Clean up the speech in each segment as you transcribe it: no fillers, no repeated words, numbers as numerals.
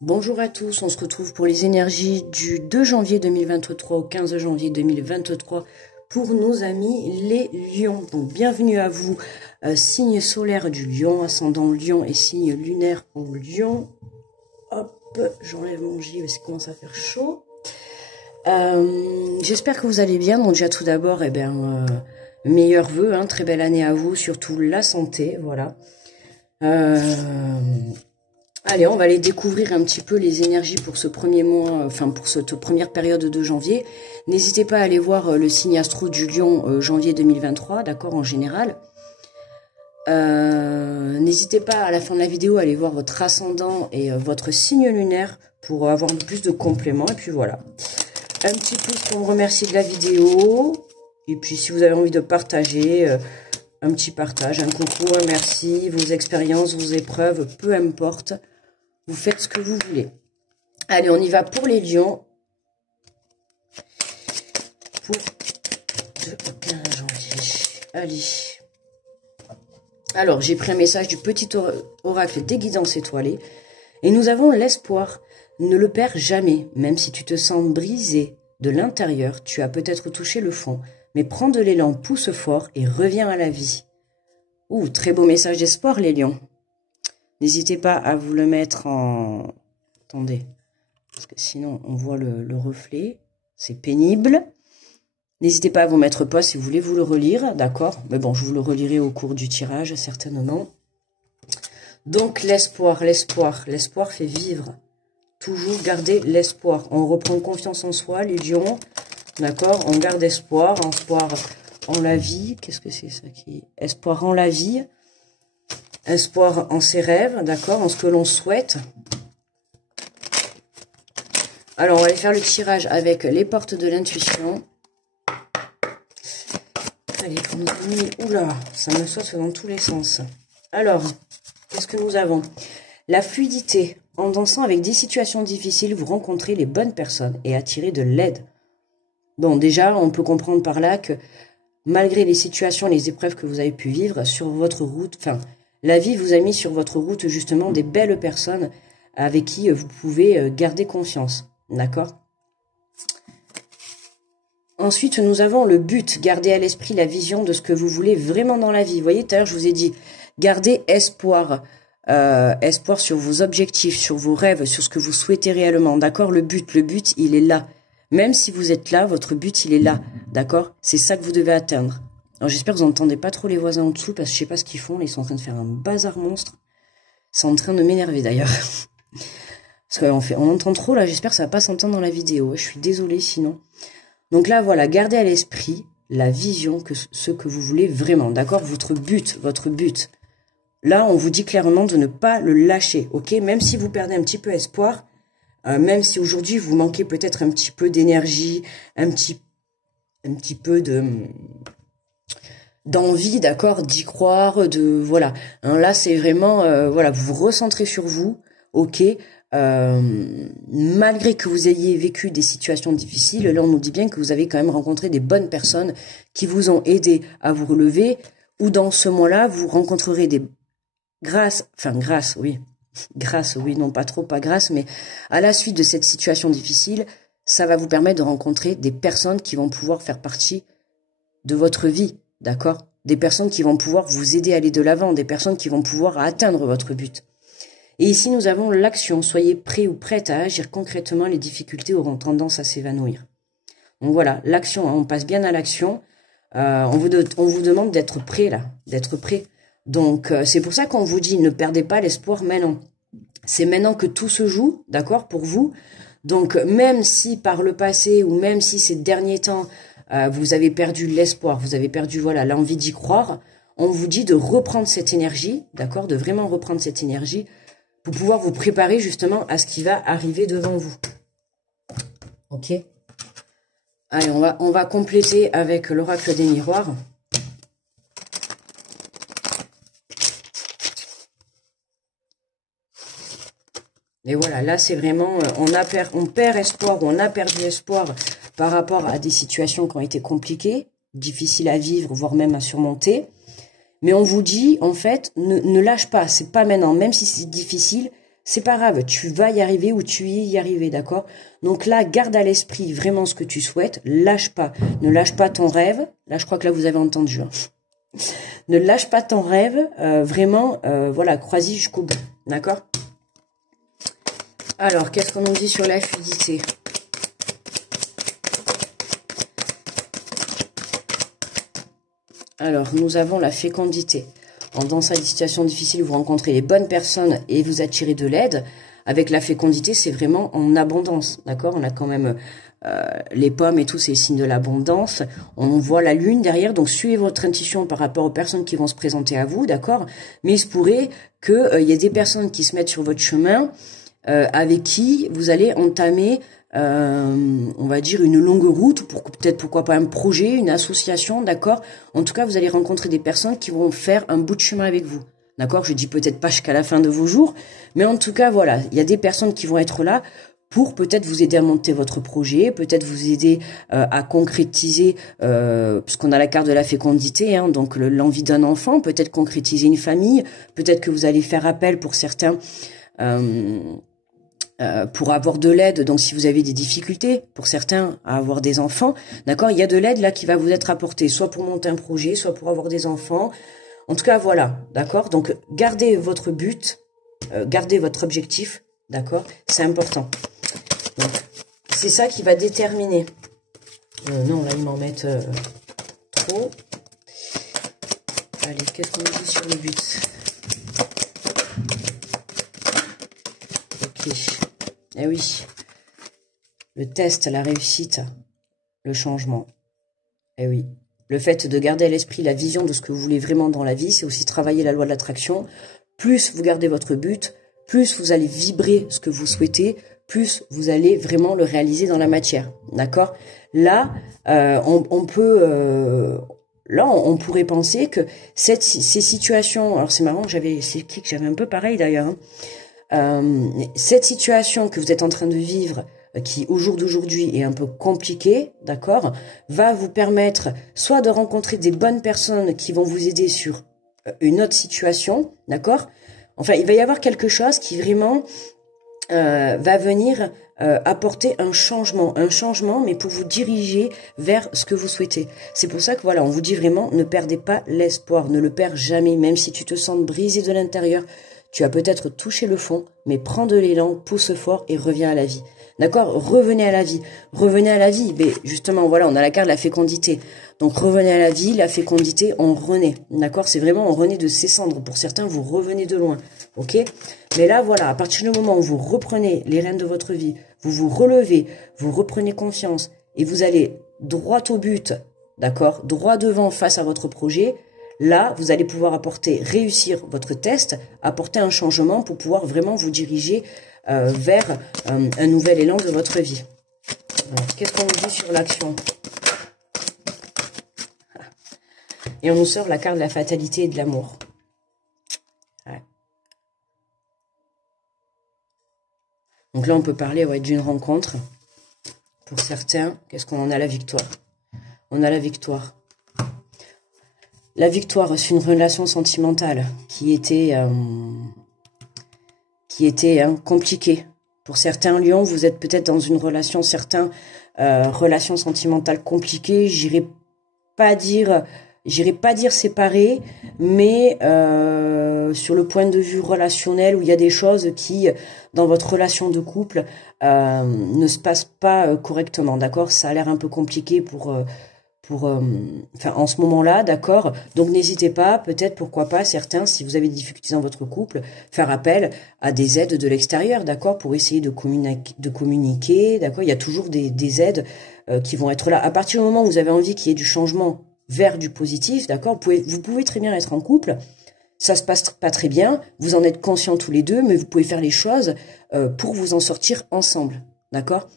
Bonjour à tous, on se retrouve pour les énergies du 2 janvier 2023 au 15 janvier 2023 pour nos amis les lions. Donc bienvenue à vous, signe solaire du lion, ascendant lion et signe lunaire au lion. Hop, j'enlève mon gilet parce qu'il commence à faire chaud. J'espère que vous allez bien. Donc déjà tout d'abord, meilleurs vœux, très belle année à vous, surtout la santé, voilà. Allez, on va aller découvrir un petit peu les énergies pour ce premier mois, pour cette première période de janvier. N'hésitez pas à aller voir le signe astro du lion janvier 2023, d'accord, en général. N'hésitez pas à la fin de la vidéo à aller voir votre ascendant et votre signe lunaire pour avoir plus de compléments. Et puis voilà. Un petit pouce pour me remercier de la vidéo. Et puis si vous avez envie de partager, un petit partage, un coucou, un merci, vos expériences, vos épreuves, peu importe. Vous faites ce que vous voulez. Allez, on y va pour les lions. Pour le 15 janvier. Allez. Alors, j'ai pris un message du petit oracle des guidances étoilées. Et nous avons l'espoir. Ne le perds jamais. Même si tu te sens brisé de l'intérieur, tu as peut-être touché le fond. Mais prends de l'élan, pousse fort et reviens à la vie. Ouh, très beau message d'espoir, les lions. N'hésitez pas à vous le mettre en... Attendez, parce que sinon on voit le reflet. C'est pénible. N'hésitez pas à vous mettre pause si vous voulez vous le relire, d'accord? Mais bon, je vous le relirai au cours du tirage, certainement. Donc l'espoir, l'espoir fait vivre. Toujours garder l'espoir. On reprend confiance en soi, les lions. D'accord? On garde espoir en la vie. Qu'est-ce que c'est ça qui... Espoir en la vie. Espoir en ses rêves, d'accord, en ce que l'on souhaite. Alors, on va aller faire le tirage avec les portes de l'intuition. Allez, pour nos amis, oula, ça me saute dans tous les sens. Alors, qu'est-ce que nous avons? La fluidité. En dansant avec des situations difficiles, vous rencontrez les bonnes personnes et attirez de l'aide. Bon, déjà, on peut comprendre par là que malgré les situations, les épreuves que vous avez pu vivre sur votre route, la vie vous a mis sur votre route justement des belles personnes avec qui vous pouvez garder confiance. D'accord? Ensuite, nous avons le but. Gardez à l'esprit la vision de ce que vous voulez vraiment dans la vie. Vous voyez, tout à l'heure, je vous ai dit, gardez espoir. Espoir sur vos objectifs, sur vos rêves, sur ce que vous souhaitez réellement. D'accord? Le but, il est là. Même si vous êtes là, votre but, il est là. D'accord? C'est ça que vous devez atteindre. Alors j'espère que vous n'entendez pas trop les voisins en dessous, parce que je sais pas ce qu'ils font, là, ils sont en train de faire un bazar monstre. C'est en train de m'énerver d'ailleurs. Parce on entend trop là, j'espère que ça va pas s'entendre dans la vidéo. Je suis désolée sinon. Donc là voilà, gardez à l'esprit la vision, ce que vous voulez vraiment, d'accord? Votre but. Là on vous dit clairement de ne pas le lâcher, ok? Même si vous perdez un petit peu espoir, même si aujourd'hui vous manquez peut-être un petit peu d'énergie, un petit peu d'envie, d'accord, d'y croire, voilà. Là, c'est vraiment, voilà, vous vous recentrez sur vous, ok. Malgré que vous ayez vécu des situations difficiles, là, on nous dit bien que vous avez quand même rencontré des bonnes personnes qui vous ont aidé à vous relever, ou dans ce mois-là, vous rencontrerez grâce, oui, non, pas trop, pas grâce, mais à la suite de cette situation difficile, ça va vous permettre de rencontrer des personnes qui vont pouvoir faire partie de votre vie. D'accord? Des personnes qui vont pouvoir vous aider à aller de l'avant, des personnes qui vont pouvoir atteindre votre but. Et ici, nous avons l'action. Soyez prêts ou prêtes à agir concrètement, les difficultés auront tendance à s'évanouir. Donc voilà, l'action, on passe bien à l'action. On vous demande d'être prêt là, d'être prêt. Donc c'est pour ça qu'on vous dit, ne perdez pas l'espoir maintenant. C'est maintenant que tout se joue, d'accord, pour vous. Donc même si par le passé ou même si ces derniers temps, vous avez perdu l'espoir, vous avez perdu voilà l'envie d'y croire, on vous dit de reprendre cette énergie, d'accord, de vraiment reprendre cette énergie pour pouvoir vous préparer justement à ce qui va arriver devant vous. Ok? Allez, on va compléter avec l'oracle des miroirs. Et voilà, là c'est vraiment, on perd espoir ou on a perdu espoir par rapport à des situations qui ont été compliquées, difficiles à vivre, voire même à surmonter. Mais on vous dit, en fait, ne lâche pas, c'est pas maintenant, même si c'est difficile, c'est pas grave, tu vas y arriver ou tu y arriver, d'accord? Donc là, garde à l'esprit vraiment ce que tu souhaites, lâche pas, ne lâche pas ton rêve. Là, je crois que là, vous avez entendu. Hein. Ne lâche pas ton rêve, vraiment, voilà, crois-y jusqu'au bout, d'accord? Alors, qu'est-ce qu'on nous dit sur la fluidité? Alors, nous avons la fécondité. Dans cette situation difficile, vous rencontrez les bonnes personnes et vous attirez de l'aide. Avec la fécondité, c'est vraiment en abondance, d'accord? On a quand même les pommes et tout, c'est le signe de l'abondance. On voit la lune derrière, donc suivez votre intuition par rapport aux personnes qui vont se présenter à vous, d'accord? Mais il se pourrait qu'il y ait des personnes qui se mettent sur votre chemin avec qui vous allez entamer on va dire une longue route, pour peut-être pourquoi pas un projet, une association, d'accord? En tout cas, vous allez rencontrer des personnes qui vont faire un bout de chemin avec vous, d'accord? Je dis peut-être pas jusqu'à la fin de vos jours, mais en tout cas, voilà, il y a des personnes qui vont être là pour peut-être vous aider à monter votre projet, peut-être vous aider à concrétiser, puisqu'on a la carte de la fécondité, hein, donc l'envie d'un enfant, peut-être concrétiser une famille, peut-être que vous allez faire appel pour certains pour avoir de l'aide, donc si vous avez des difficultés, pour certains, à avoir des enfants, d'accord, il y a de l'aide là qui va vous être apportée, soit pour monter un projet, soit pour avoir des enfants. En tout cas, voilà, d'accord. Donc, gardez votre but, gardez votre objectif, d'accord, c'est important. Donc, c'est ça qui va déterminer. Non, là, ils m'en mettent trop. Allez, qu'est-ce qu'on dit sur le but? Ok. Eh oui, le test, la réussite, le changement. Eh oui, le fait de garder à l'esprit la vision de ce que vous voulez vraiment dans la vie, c'est aussi travailler la loi de l'attraction. Plus vous gardez votre but, plus vous allez vibrer ce que vous souhaitez, plus vous allez vraiment le réaliser dans la matière. D'accord? Là, on pourrait penser que ces situations... Alors c'est marrant, c'est qui que j'avais un peu pareil d'ailleurs, hein. Cette situation que vous êtes en train de vivre, qui au jour d'aujourd'hui est un peu compliquée, d'accord, va vous permettre soit de rencontrer des bonnes personnes qui vont vous aider sur une autre situation, d'accord. Enfin, il va y avoir quelque chose qui vraiment va venir apporter un changement, mais pour vous diriger vers ce que vous souhaitez. C'est pour ça que voilà, on vous dit vraiment, ne perdez pas l'espoir, ne le perds jamais, même si tu te sens brisé de l'intérieur. Tu as peut-être touché le fond, mais prends de l'élan, pousse fort et reviens à la vie. D'accord? Revenez à la vie. Revenez à la vie. Mais justement, voilà, on a la carte de la fécondité. Donc, revenez à la vie, la fécondité, on renaît. D'accord? C'est vraiment, on renaît de ses cendres. Pour certains, vous revenez de loin. Ok? Mais là, voilà, à partir du moment où vous reprenez les rênes de votre vie, vous vous relevez, vous reprenez confiance et vous allez droit au but, d'accord? Droit devant face à votre projet. Là, vous allez pouvoir réussir votre test, apporter un changement pour pouvoir vraiment vous diriger vers un nouvel élan de votre vie. Qu'est-ce qu'on nous dit sur l'action? Et on nous sort la carte de la fatalité et de l'amour. Ouais. Donc là, on peut parler d'une rencontre. Pour certains, qu'est-ce qu'on en a? La victoire. On a la victoire. La victoire, c'est une relation sentimentale qui était compliquée. Pour certains lions, vous êtes peut-être dans une relation, relations sentimentales compliquées. J'irai pas dire séparées, mais sur le point de vue relationnel, où il y a des choses qui, dans votre relation de couple, ne se passent pas correctement. D'accord? Ça a l'air un peu compliqué en ce moment-là, d'accord. Donc n'hésitez pas, peut-être, pourquoi pas, certains, si vous avez des difficultés dans votre couple, faire appel à des aides de l'extérieur, d'accord, pour essayer de communiquer, d'accord. Il y a toujours des aides qui vont être là. À partir du moment où vous avez envie qu'il y ait du changement vers du positif, d'accord, vous pouvez très bien être en couple, ça se passe pas très bien, vous en êtes conscients tous les deux, mais vous pouvez faire les choses pour vous en sortir ensemble, d'accord.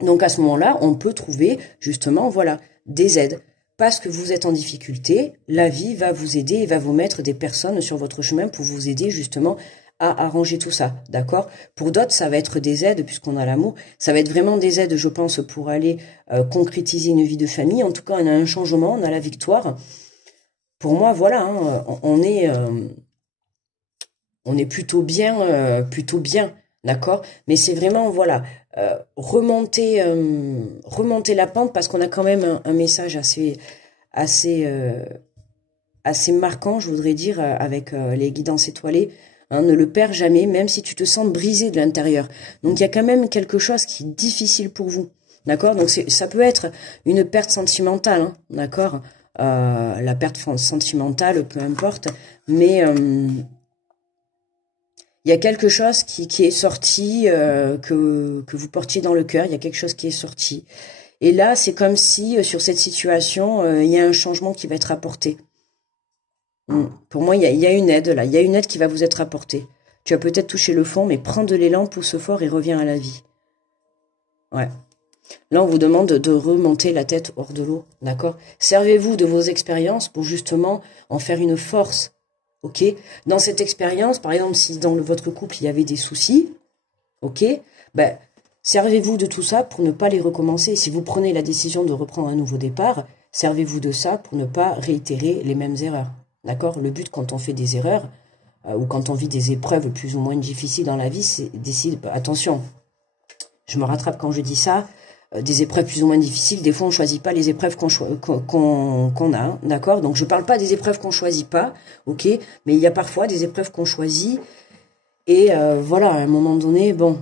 Donc à ce moment-là, on peut trouver justement, voilà, des aides. Parce que vous êtes en difficulté, la vie va vous aider et va vous mettre des personnes sur votre chemin pour vous aider justement à arranger tout ça, d'accord? Pour d'autres, ça va être des aides, puisqu'on a l'amour, ça va être vraiment des aides, je pense, pour aller concrétiser une vie de famille. En tout cas, on a un changement, on a la victoire. Pour moi, voilà, hein, on on est plutôt bien, d'accord? Mais c'est vraiment, voilà, remonter la pente parce qu'on a quand même un message assez, assez marquant, je voudrais dire, avec les guidances étoilées. Hein, ne le perds jamais, même si tu te sens brisé de l'intérieur. Donc il y a quand même quelque chose qui est difficile pour vous. D'accord? Donc ça peut être une perte sentimentale, hein, d'accord? La perte sentimentale, peu importe. Mais il y a quelque chose qui est sorti, que vous portiez dans le cœur. Il y a quelque chose qui est sorti. Et là, c'est comme si, sur cette situation, il y a un changement qui va être apporté. Pour moi, il y a une aide là. Il y a une aide qui va vous être apportée. Tu as peut-être touché le fond, mais prends de l'élan, pousse fort et reviens à la vie. Ouais. Là, on vous demande de remonter la tête hors de l'eau. D'accord? Servez-vous de vos expériences pour justement en faire une force. Ok? Dans cette expérience, par exemple, si dans votre couple, il y avait des soucis, ok? Ben, servez-vous de tout ça pour ne pas les recommencer. Si vous prenez la décision de reprendre un nouveau départ, servez-vous de ça pour ne pas réitérer les mêmes erreurs. D'accord? Le but quand on fait des erreurs ou quand on vit des épreuves plus ou moins difficiles dans la vie, c'est d'essayer attention, je me rattrape quand je dis ça, des épreuves plus ou moins difficiles, des fois on choisit pas les épreuves qu'on a, hein, d'accord? Donc je parle pas des épreuves qu'on choisit pas, ok? Mais il y a parfois des épreuves qu'on choisit et voilà, à un moment donné, bon,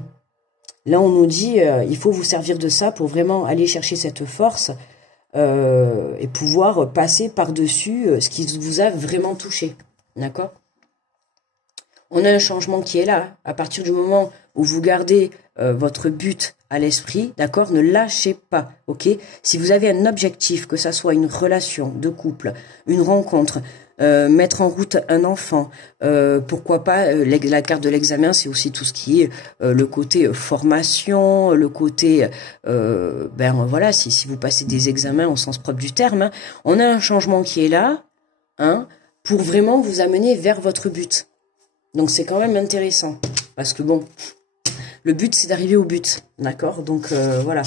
là on nous dit, il faut vous servir de ça pour vraiment aller chercher cette force et pouvoir passer par-dessus ce qui vous a vraiment touché. D'accord? On a un changement qui est là. À partir du moment où vous gardez votre but à l'esprit, d'accord? Ne lâchez pas, ok? Si vous avez un objectif, que ça soit une relation de couple, une rencontre, mettre en route un enfant, pourquoi pas, la carte de l'examen, c'est aussi tout ce qui est le côté formation, le côté, ben voilà, si vous passez des examens au sens propre du terme, hein, on a un changement qui est là, hein, pour vraiment vous amener vers votre but. Donc c'est quand même intéressant, parce que bon, le but c'est d'arriver au but, d'accord? Donc voilà.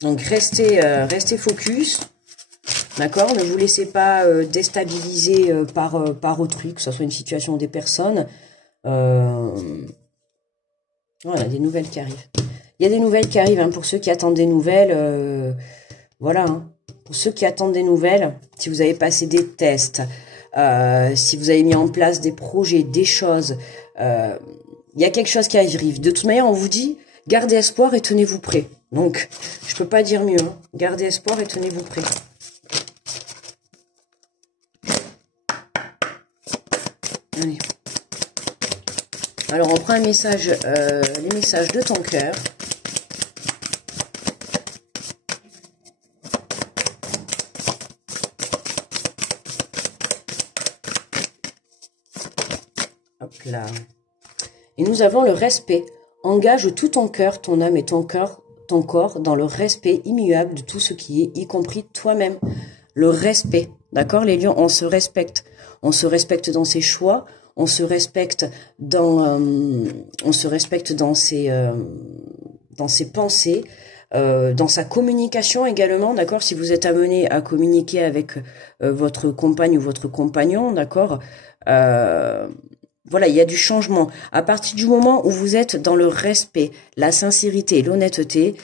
Donc restez focus, d'accord? Ne vous laissez pas déstabiliser par autrui, que ce soit une situation ou des personnes. Voilà, des nouvelles qui arrivent. Il y a des nouvelles qui arrivent, hein, pour ceux qui attendent des nouvelles. Voilà, hein. Pour ceux qui attendent des nouvelles, si vous avez passé des tests, si vous avez mis en place des projets, des choses, il y a quelque chose qui arrive. De toute manière, on vous dit, gardez espoir et tenez-vous prêts. Donc, je peux pas dire mieux. Hein. Gardez espoir et tenez-vous prêts. Allez. Alors, on prend un message, les messages de ton cœur. Hop là. Et nous avons le respect. Engage tout ton cœur, ton âme et ton corps dans le respect immuable de tout ce qui est, y compris toi-même. Le respect. D'accord, les lions, on se respecte. On se respecte dans ses choix. On se respecte dans ses pensées, dans sa communication également, d'accord. Si vous êtes amené à communiquer avec votre compagne ou votre compagnon, d'accord, voilà, il y a du changement. À partir du moment où vous êtes dans le respect, la sincérité, l'honnêteté,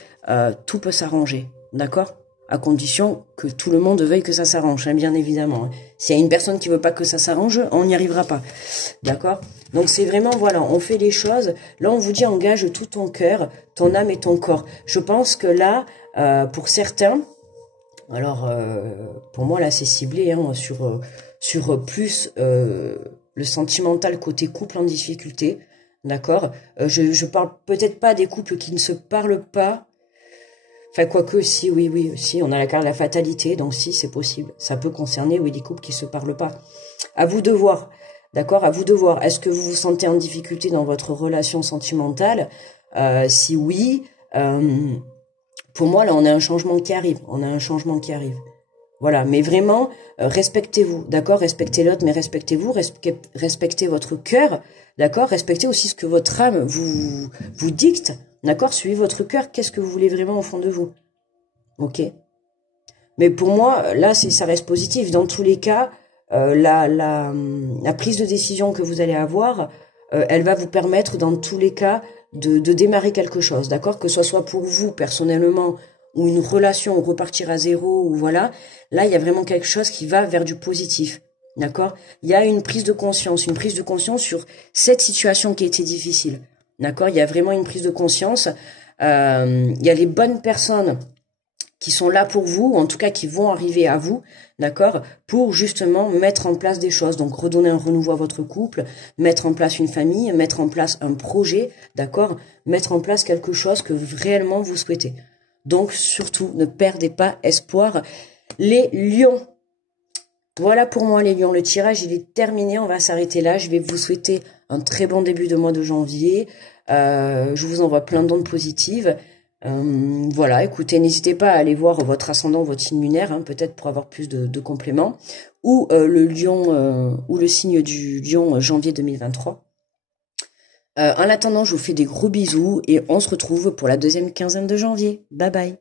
tout peut s'arranger, d'accord? À condition que tout le monde veuille que ça s'arrange, hein, bien évidemment. S'il y a une personne qui veut pas que ça s'arrange, on n'y arrivera pas, d'accord? Donc c'est vraiment, voilà, on fait les choses. Là, on vous dit, engage tout ton cœur, ton âme et ton corps. Je pense que là, pour certains, alors pour moi là, c'est ciblé hein, sur plus le sentimental côté couple en difficulté, d'accord? Je parle peut-être pas des couples qui ne se parlent pas. Enfin, quoique, si, oui, si, on a la carte de la fatalité, donc si, c'est possible. Ça peut concerner, oui, des couples qui se parlent pas. À vous de voir, d'accord? À vous de voir. Est-ce que vous vous sentez en difficulté dans votre relation sentimentale? Si oui, pour moi, là, on a un changement qui arrive. Voilà, mais vraiment, respectez-vous, d'accord? Respectez l'autre, mais respectez-vous, respectez votre cœur, d'accord? Respectez aussi ce que votre âme vous dicte, d'accord? Suivez votre cœur, qu'est-ce que vous voulez vraiment au fond de vous? Ok? Mais pour moi, là, ça reste positif. Dans tous les cas, la prise de décision que vous allez avoir, elle va vous permettre, dans tous les cas, de démarrer quelque chose, d'accord? Que ce soit pour vous, personnellement, ou une relation, ou repartir à zéro, ou voilà. Là, il y a vraiment quelque chose qui va vers du positif, d'accord? Il y a une prise de conscience sur cette situation qui était difficile, d'accord? Il y a vraiment une prise de conscience. Il y a les bonnes personnes qui sont là pour vous, ou en tout cas qui vont arriver à vous, d'accord, pour justement mettre en place des choses, donc redonner un renouveau à votre couple, mettre en place une famille, mettre en place un projet, d'accord, mettre en place quelque chose que réellement vous souhaitez. Donc surtout, ne perdez pas espoir. Les lions, voilà pour moi les lions, le tirage il est terminé, on va s'arrêter là, je vais vous souhaiter un très bon début de mois de janvier, je vous envoie plein d'ondes positives. Voilà, écoutez, n'hésitez pas à aller voir votre ascendant, votre signe lunaire, hein, peut-être pour avoir plus de compléments, ou le lion, ou le signe du lion janvier 2023. En attendant, je vous fais des gros bisous et on se retrouve pour la deuxième quinzaine de janvier. Bye bye.